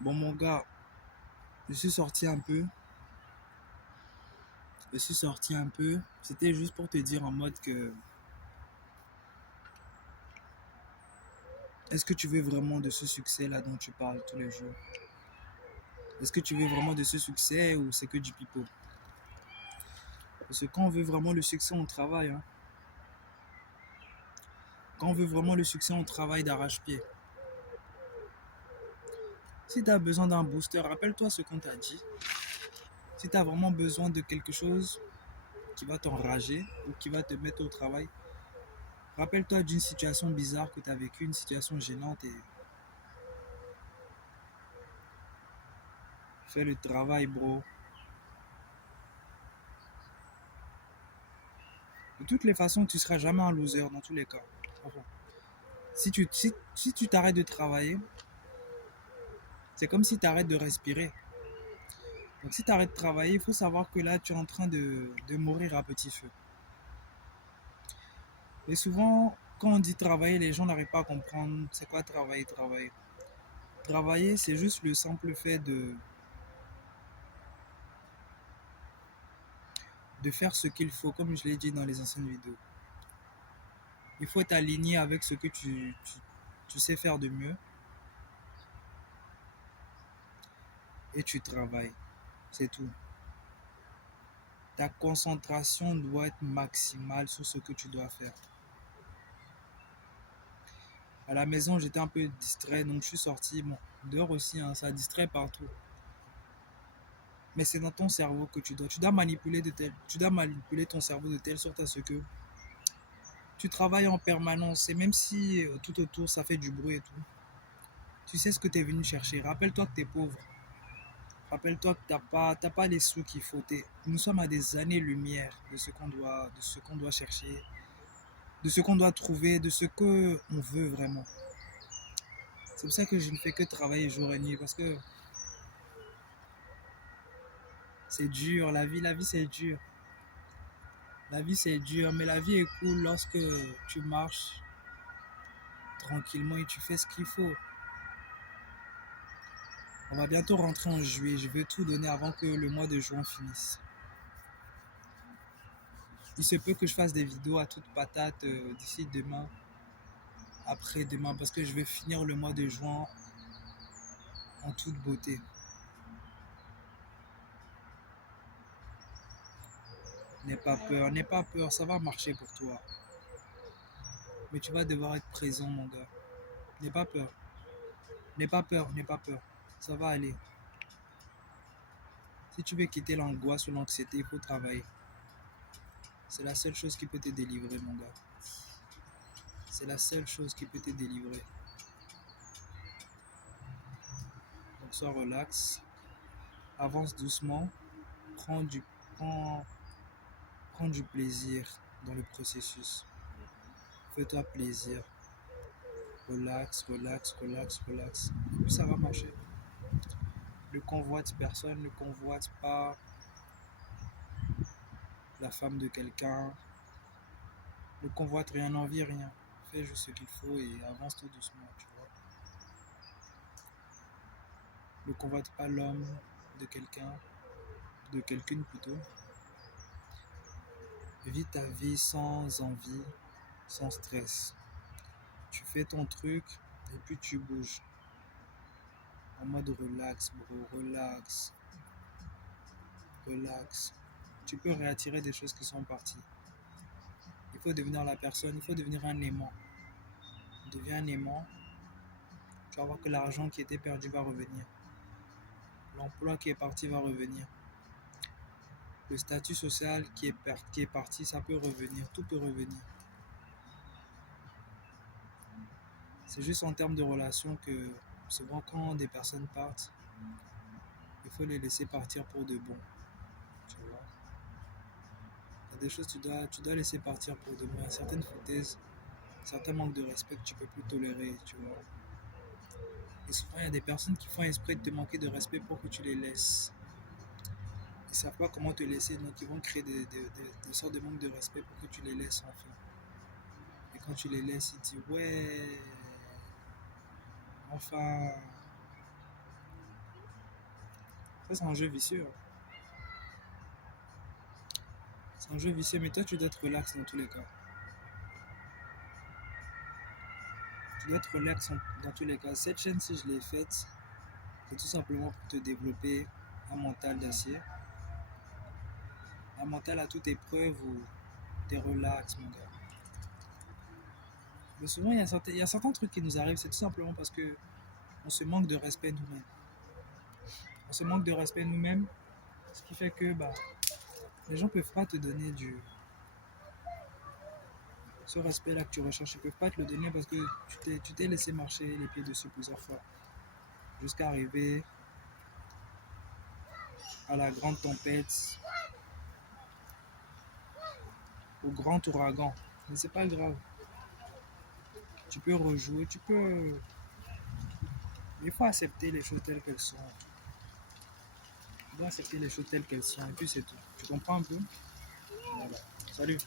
Bon, mon gars, je suis sorti un peu. Je suis sorti un peu. C'était juste pour te dire en mode que est-ce que tu veux vraiment de ce succès-là dont tu parles tous les jours? Est-ce que tu veux vraiment de ce succès ou c'est que du pipeau? Parce que quand on veut vraiment le succès, on travaille, hein. Quand on veut vraiment le succès, on travaille d'arrache-pied. Si tu as besoin d'un booster, rappelle-toi ce qu'on t'a dit. Si tu as vraiment besoin de quelque chose qui va t'enrager ou qui va te mettre au travail, rappelle-toi d'une situation bizarre que tu as vécue, une situation gênante et fais le travail, bro. De toutes les façons, tu ne seras jamais un loser dans tous les cas. Enfin, si tu t'arrêtes de travailler, c'est comme si tu arrêtes de respirer. Donc si tu arrêtes de travailler, il faut savoir que là, tu es en train de mourir à petit feu. Et souvent, quand on dit travailler, les gens n'arrivent pas à comprendre c'est quoi travailler, travailler. Travailler, c'est juste le simple fait de faire ce qu'il faut, comme je l'ai dit dans les anciennes vidéos. Il faut être aligné avec ce que tu sais faire de mieux et tu travailles. C'est tout. Ta concentration doit être maximale sur ce que tu dois faire. À la maison, j'étais un peu distrait, donc je suis sorti. Bon, dehors aussi, hein, ça distrait partout. Mais c'est dans ton cerveau que tu dois manipuler ton cerveau de telle sorte à ce que tu travailles en permanence. Et même si tout autour ça fait du bruit et tout, tu sais ce que tu es venu chercher. Rappelle-toi que tu es pauvre. Rappelle-toi que t'as pas les sous qu'il faut. Nous sommes à des années-lumière de ce qu'on doit chercher, de ce qu'on doit trouver, de ce que on veut vraiment. C'est pour ça que je ne fais que travailler jour et nuit parce que c'est dur, la vie c'est dur. La vie c'est dur, mais la vie est cool lorsque tu marches tranquillement et tu fais ce qu'il faut. On va bientôt rentrer en juillet, je vais tout donner avant que le mois de juin finisse. Il se peut que je fasse des vidéos à toute patate d'ici demain, après-demain, parce que je vais finir le mois de juin en toute beauté. N'aie pas peur, ça va marcher pour toi. Mais tu vas devoir être présent, mon gars. N'aie pas peur, n'aie pas peur, n'aie pas peur. Ça va aller. Si tu veux quitter l'angoisse ou l'anxiété, il faut travailler. C'est la seule chose qui peut te délivrer, mon gars. C'est la seule chose qui peut te délivrer. Donc sois relax, avance doucement, prends du, prends, prends du plaisir dans le processus. Fais-toi plaisir. Relax, relax, relax, relax. Et puis ça va marcher. Ne convoite personne, ne convoite pas la femme de quelqu'un. Ne convoite rien, n'envie rien. Fais juste ce qu'il faut et avance tout doucement, tu vois. Ne convoite pas l'homme de quelqu'un, de quelqu'une plutôt. Vis ta vie sans envie, sans stress. Tu fais ton truc et puis tu bouges. En mode relax, bro, relax, relax. Tu peux réattirer des choses qui sont parties. Il faut devenir la personne, il faut devenir un aimant. Deviens un aimant, tu vas voir que l'argent qui était perdu va revenir. L'emploi qui est parti va revenir. Le statut social qui est parti, ça peut revenir, tout peut revenir. C'est juste en termes de relations que souvent quand des personnes partent, il faut les laisser partir pour de bon. Tu vois. Il y a des choses que tu dois laisser partir pour de bon. Il y a certaines foutaises, certains manques de respect que tu peux plus tolérer, tu vois. Et souvent, il y a des personnes qui font exprès de te manquer de respect pour que tu les laisses. Ils ne savent pas comment te laisser, donc ils vont créer des sortes de manque de respect pour que tu les laisses enfin. Et quand tu les laisses, ils disent ouais, enfin, Ça, c'est un jeu vicieux, hein. C'est un jeu vicieux, mais toi, tu dois être relax dans tous les cas. Tu dois être relax dans tous les cas. Cette chaîne, si je l'ai faite, c'est tout simplement pour te développer un mental d'acier. Un mental à toute épreuve où t'es relax, mon gars. Mais souvent, il y a certains trucs qui nous arrivent, c'est tout simplement parce que on se manque de respect nous-mêmes. On se manque de respect nous-mêmes, ce qui fait que bah, les gens peuvent pas te donner ce respect-là que tu recherches. Ils peuvent pas te le donner parce que tu t'es laissé marcher les pieds dessus plusieurs fois. Jusqu'à arriver à la grande tempête, au grand ouragan. Mais c'est pas grave. Tu peux rejouer, tu peux. Mais il faut accepter les choses telles qu'elles sont. Tu dois accepter les choses telles qu'elles sont. Et puis c'est tout. Tu comprends un peu? Voilà. Salut.